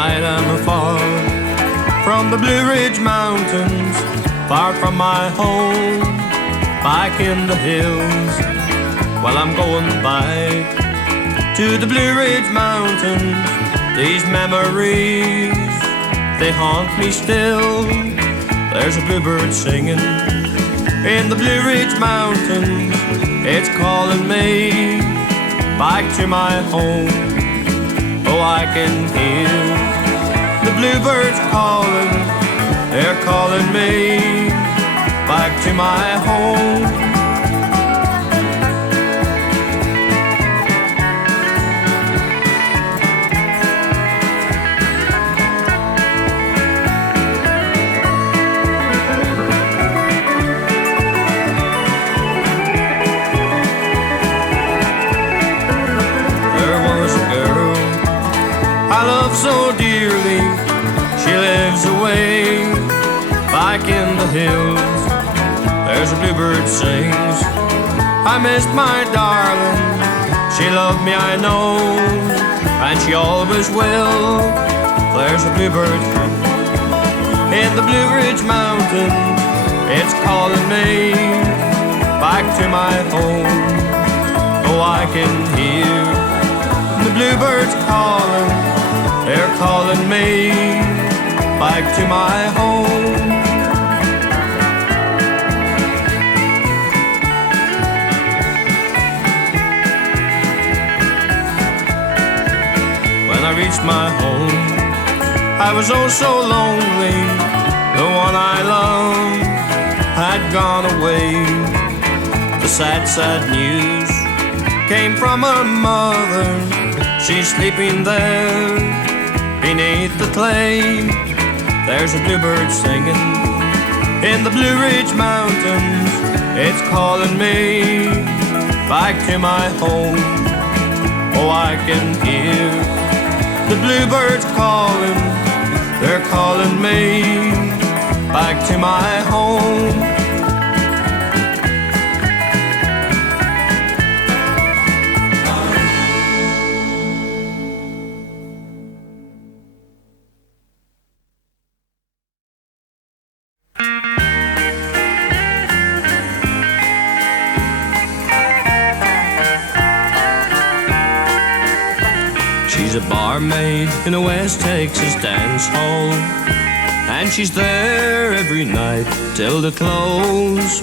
Tonight I'm afar from the Blue Ridge Mountains, far from my home, back in the hills. Well, I'm going back to the Blue Ridge Mountains. These memories, they haunt me still. There's a bluebird singing in the Blue Ridge Mountains. It's calling me back to my home. Oh, I can hear the bluebirds calling. They're calling me back to my home. I love so dearly, she lives away back in the hills. There's a bluebird sings, I missed my darling. She loved me, I know, and she always will. There's a bluebird in the Blue Ridge Mountains. It's calling me back to my home. Oh, I can hear the bluebirds calling. They're calling me back to my home. When I reached my home, I was oh so lonely. The one I loved had gone away. The sad, sad news came from her mother. She's sleeping there beneath the clay. There's a bluebird singing in the Blue Ridge Mountains. It's calling me back to my home. Oh, I can hear the bluebirds calling. They're calling me back to my home. She's a barmaid in a West Texas dance hall, and she's there every night till the close.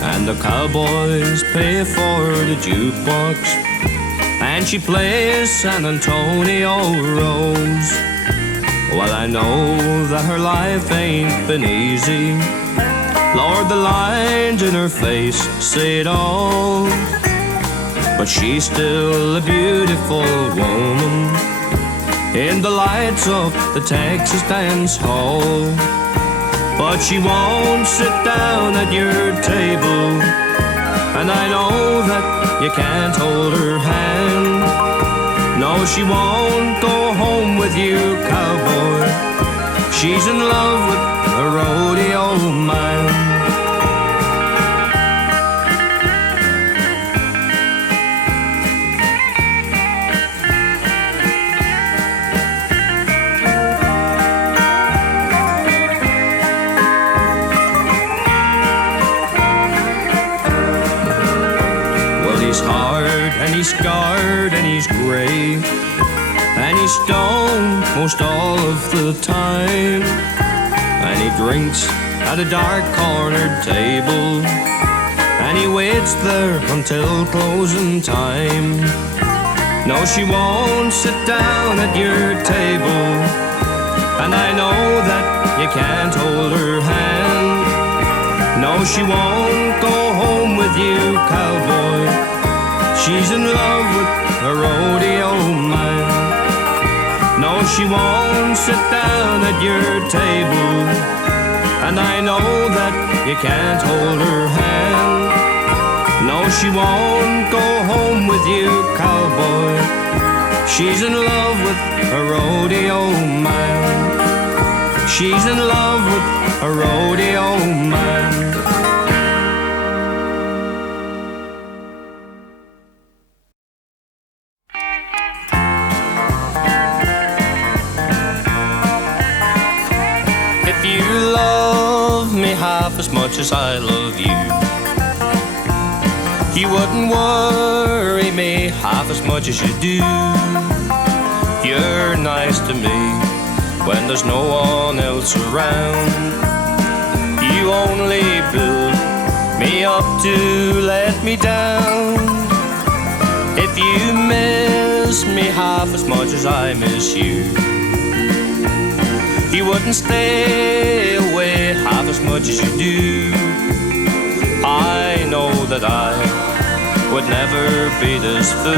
And the cowboys pay for the jukebox, and she plays San Antonio Rose. Well, I know that her life ain't been easy. Lord, the lines in her face say it all. But she's still a beautiful woman in the lights of the Texas dance hall. But she won't sit down at your table, and I know that you can't hold her hand. No, she won't go home with you, cowboy. She's in love with a rodeo man. He's scarred and he's gray, and he's stoned most all of the time. And he drinks at a dark cornered table, and he waits there until closing time. No, she won't sit down at your table, and I know that you can't hold her hand. No, she won't go home with you, cowboy. She's in love with a rodeo man. No, she won't sit down at your table, and I know that you can't hold her hand. No, she won't go home with you, cowboy. She's in love with a rodeo man. She's in love with a rodeo man. much as I love you. You wouldn't worry me half as much as you do. You're nice to me when there's no one else around. You only build me up to let me down. If you miss me half as much as I miss you, you wouldn't stay away half as much as you do. I know that I would never be this fool.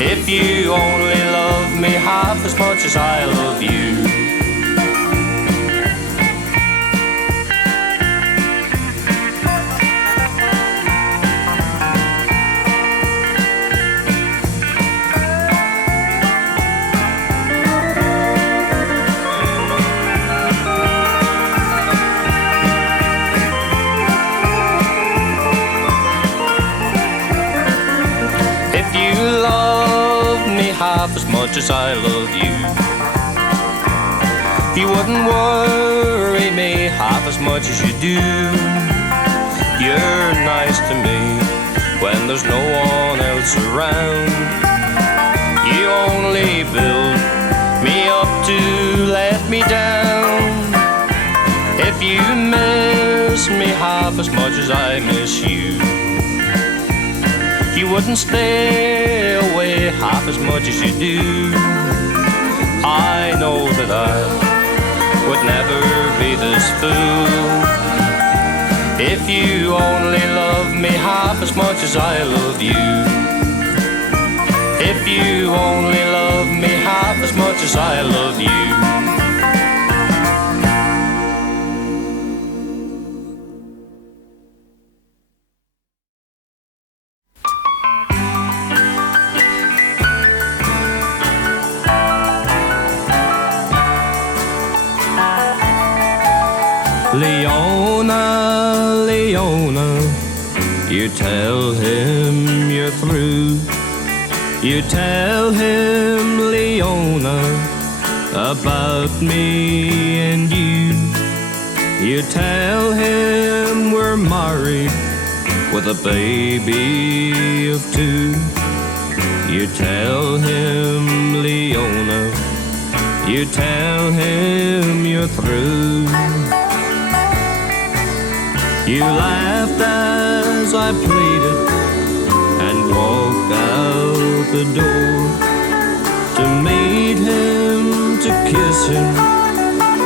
If you only love me half as much as I love you. Half as much as I love you, you wouldn't worry me half as much as you do. You're nice to me when there's no one else around. You only build me up to let me down. If you miss me half as much as I miss you, you wouldn't stay away half as much as you do. I know that I would never be this fool. If you only love me half as much as I love you. If you only love me half as much as I love you. Leona, Leona, you tell him you're through. You tell him, Leona, about me and you. You tell him we're married with a baby of 2. You tell him, Leona, you tell him you're through. You laughed as I pleaded and walked out the door to meet him, to kiss him,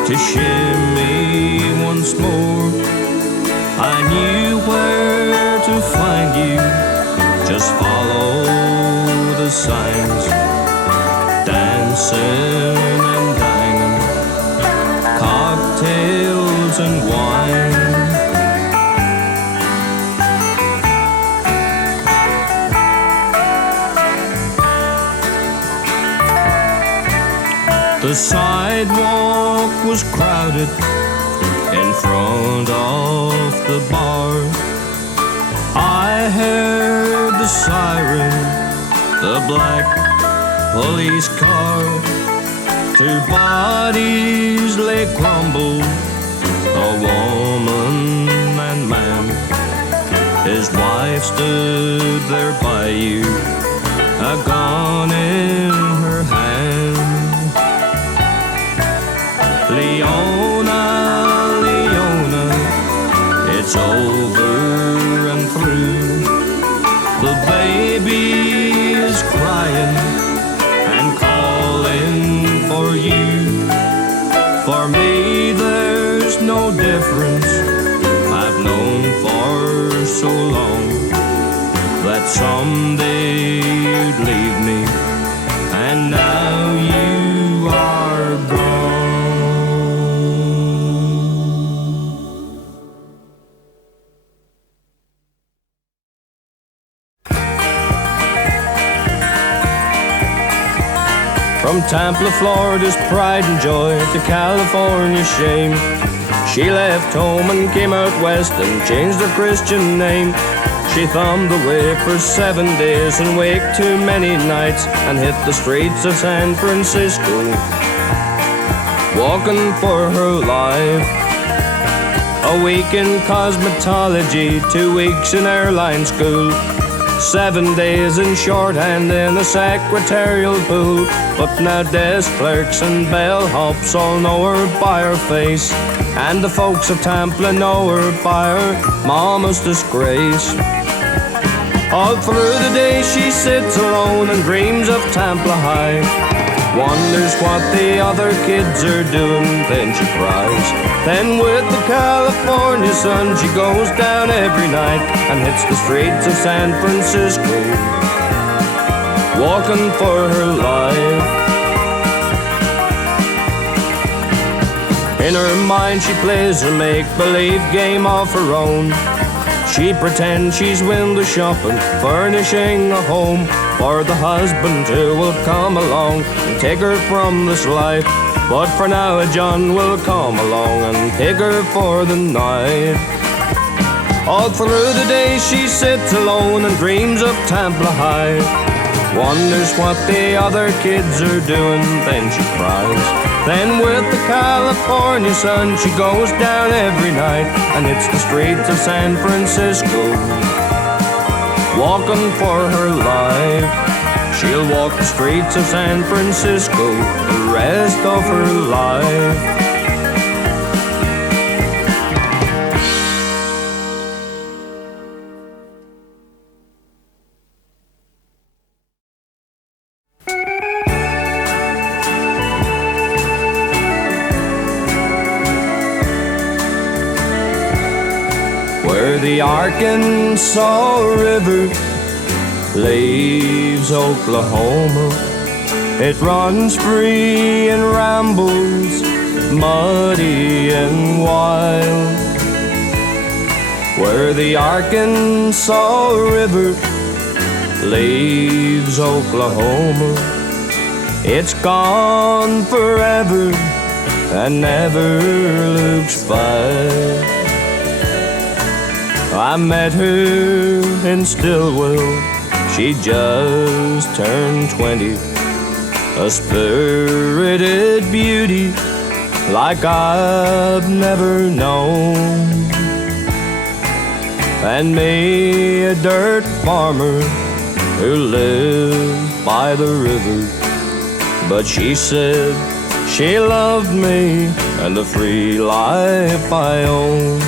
to shimmy once more. I knew where to find you, just follow the signs, dancing and dining, cocktails and wine. The sidewalk was crowded in front of the bar. I heard the siren, the black police car. 2 bodies lay crumbled, a woman and man. His wife stood there by you, a gun in her hand. Leona, Leona, it's over and through. The baby is crying and calling for you. For me there's no difference, I've known for so long that someday you'd leave me, and now you are gone. From Tampa, Florida's pride and joy to California's shame, she left home and came out west and changed her Christian name. She thumbed away for 7 days and waked too many nights and hit the streets of San Francisco, walking for her life. A week in cosmetology, 2 weeks in airline school, 7 days in shorthand in a secretarial pool. But now desk clerks and bellhops all know her by her face, and the folks of Tampa know her by her mama's disgrace. All through the day she sits alone and dreams of Tampa High, wonders what the other kids are doing, then she cries. Then with the California sun she goes down every night and hits the streets of San Francisco, walking for her life. In her mind she plays a make-believe game of her own. She pretends she's window shopping, furnishing a home for the husband who will come along and take her from this life. But for now a John will come along and take her for the night. All through the day she sits alone and dreams of Tampa High, wonders what the other kids are doing, then she cries. Then with the California sun she goes down every night and hits the streets of San Francisco, walking for her life. She'll walk the streets of San Francisco the rest of her life. Where the Arkansas River leaves Oklahoma, it runs free and rambles, muddy and wild. Where the Arkansas River leaves Oklahoma, it's gone forever and never looks back. I met her in Stillwell, she just turned 20, a spirited beauty like I've never known. And me, a dirt farmer who lived by the river, but she said she loved me and the free life I own.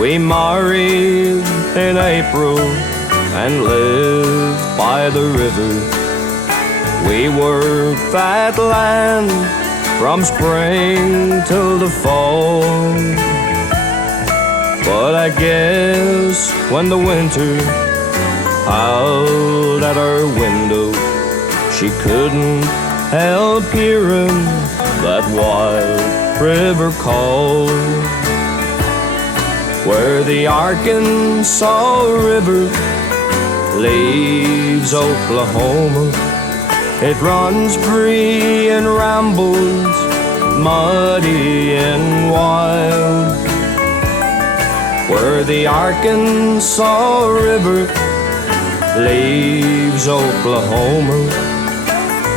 We married in April and lived by the river. We worked that land from spring till the fall. But I guess when the winter howled at our window, she couldn't help hearing that wild river call. Where the Arkansas River leaves Oklahoma, it runs free and rambles, muddy and wild. Where the Arkansas River leaves Oklahoma,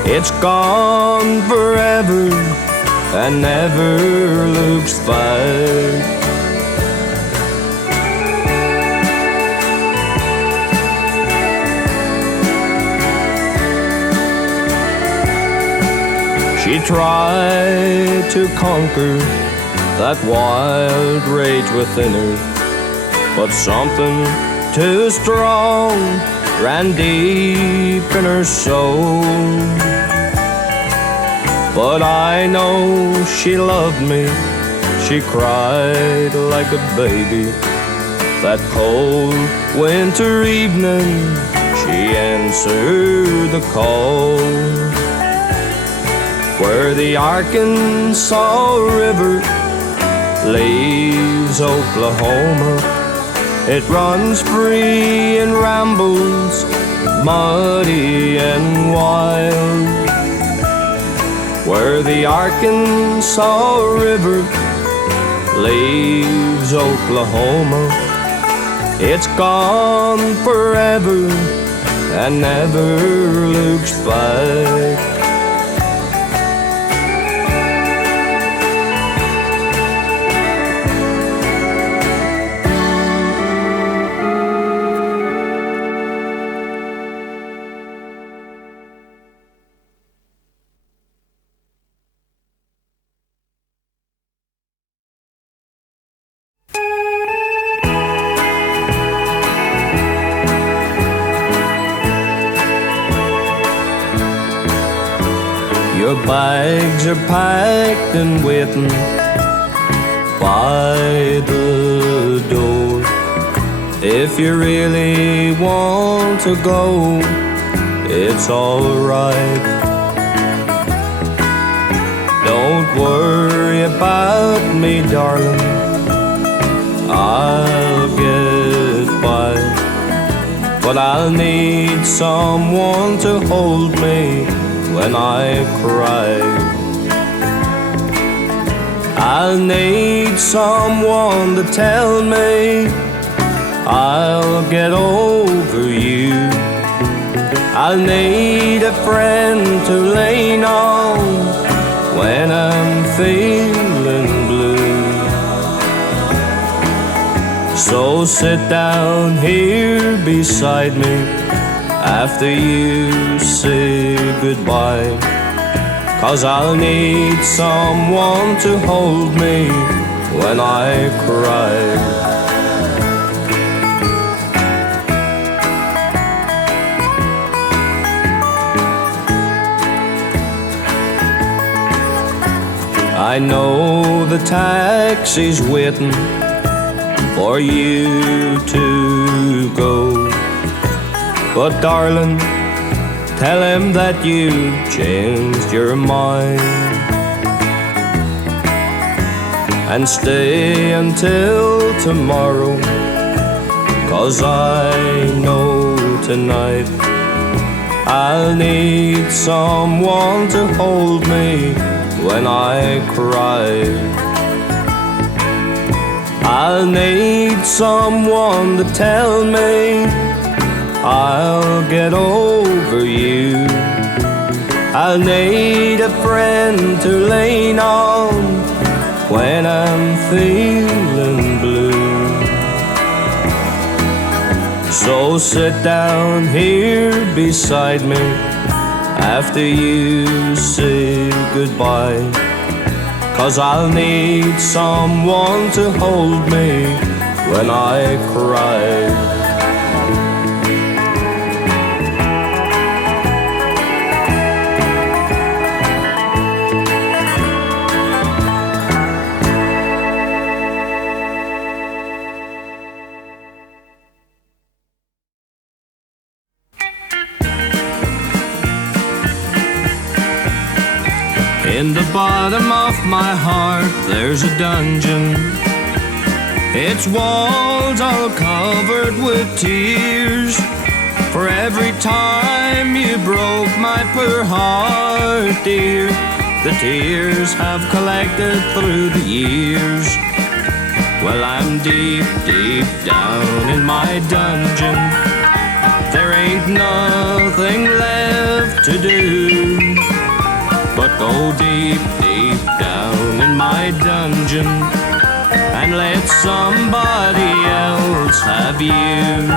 it's gone forever and never looks back. She tried to conquer that wild rage within her, but something too strong ran deep in her soul. But I know she loved me, she cried like a baby. That cold winter evening, she answered the call. Where the Arkansas River leaves Oklahoma, it runs free and rambles, muddy and wild. Where the Arkansas River leaves Oklahoma, it's gone forever and never looks back. Your bags are packed and waiting by the door. If you really want to go, it's alright. Don't worry about me, darling, I'll get by. But I'll need someone to hold me when I cry. I'll need someone to tell me I'll get over you. I'll need a friend to lean on when I'm feeling blue. So sit down here beside me after you say goodbye, 'cause I'll need someone to hold me when I cry. I know the taxi's waiting for you to go, but darling, tell him that you changed your mind, and stay until tomorrow, 'cause I know tonight I'll need someone to hold me when I cry. I'll need someone to tell me I'll get over you. I'll need a friend to lean on when I'm feeling blue. So sit down here beside me after you say goodbye, 'cause I'll need someone to hold me when I cry. In the bottom of my heart there's a dungeon. Its walls all covered with tears. For every time you broke my poor heart, dear, the tears have collected through the years. Well, I'm deep, deep down in my dungeon. There ain't nothing left to do but go deep, deep down in my dungeon and let somebody else have you.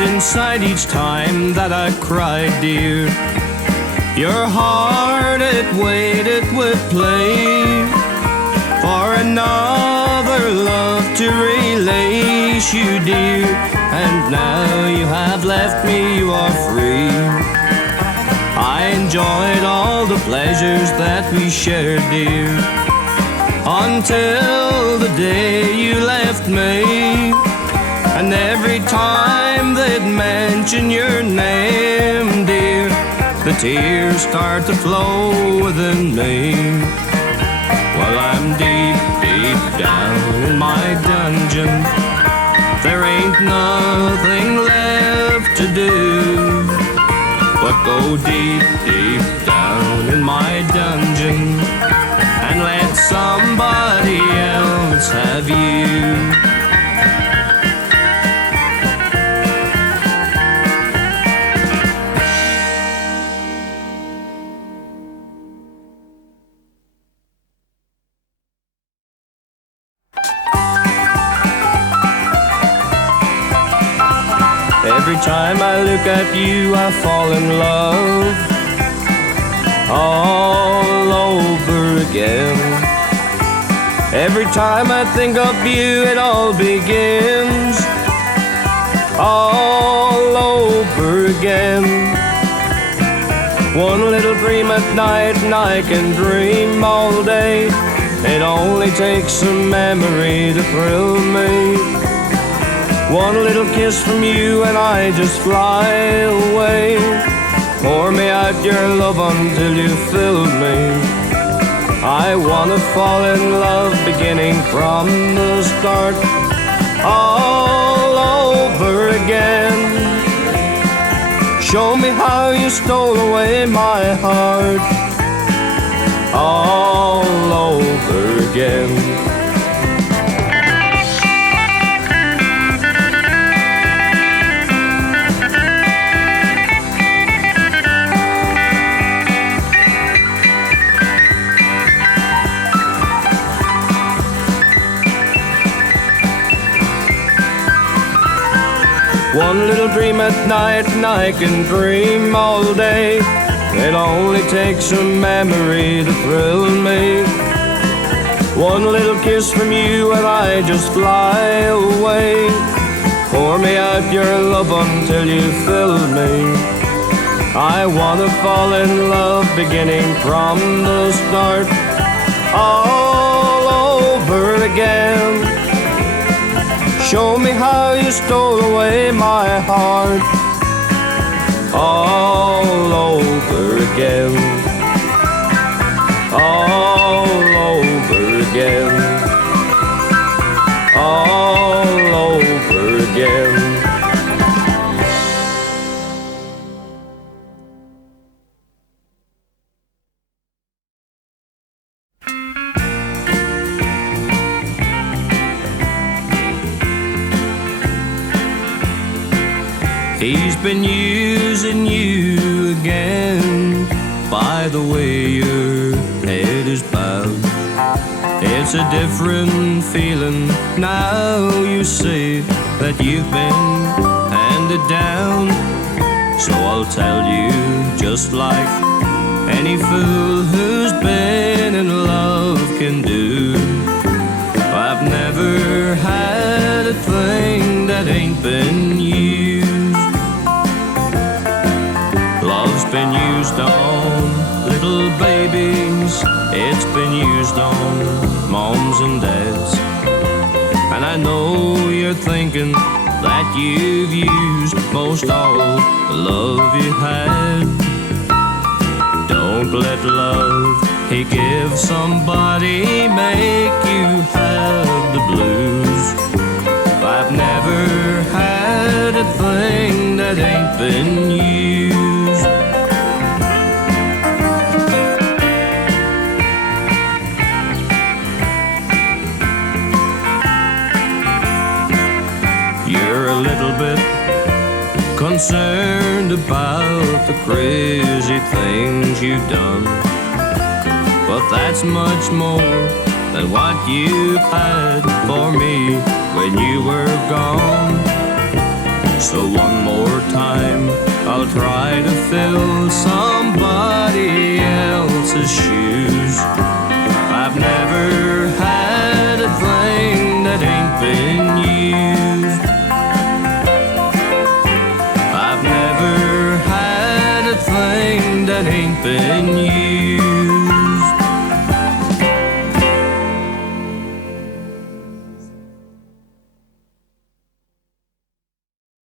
Inside each time that I cried, dear, your heart, it waited with play for another love to release you, dear. And now you have left me, you are free. I enjoyed all the pleasures that we shared, dear, until the day you left me. And every time they'd mention your name, dear, the tears start to flow within me. Well, I'm deep, deep down in my dungeon. There ain't nothing left to do but go deep, deep down in my dungeon and let somebody else have you. Every time I look at you, I fall in love all over again. Every time I think of you, it all begins all over again. One little dream at night, and I can dream all day. It only takes a memory to thrill me. One little kiss from you and I just fly away. Pour me out your love until you fill me. I wanna fall in love beginning from the start all over again. Show me how you stole away my heart all over again. One little dream at night, and I can dream all day. It only takes a memory to thrill me. One little kiss from you and I just fly away. Pour me out your love until you fill me. I wanna fall in love beginning from the start all over again. Show me how you stole away my heart all over again. All over again. All over again. He's been using you again by the way your head is bowed. It's a different feeling now you see that you've been handed down. So I'll tell you, just like any fool who's been in love can do, I've never had a thing that ain't been used. Love's been used on little babies, it's been used on moms and dads. And I know you're thinking that you've used most all the love you had. Don't let love he gives somebody make you have the blues. I've never had a thing that ain't been used. You're a little bit concerned about the crazy things you've done, but that's much more than what you had for me when you were gone. So one more time I'll try to fill somebody else's shoes. I've never had a thing that ain't been used. I've never had a thing that ain't been used.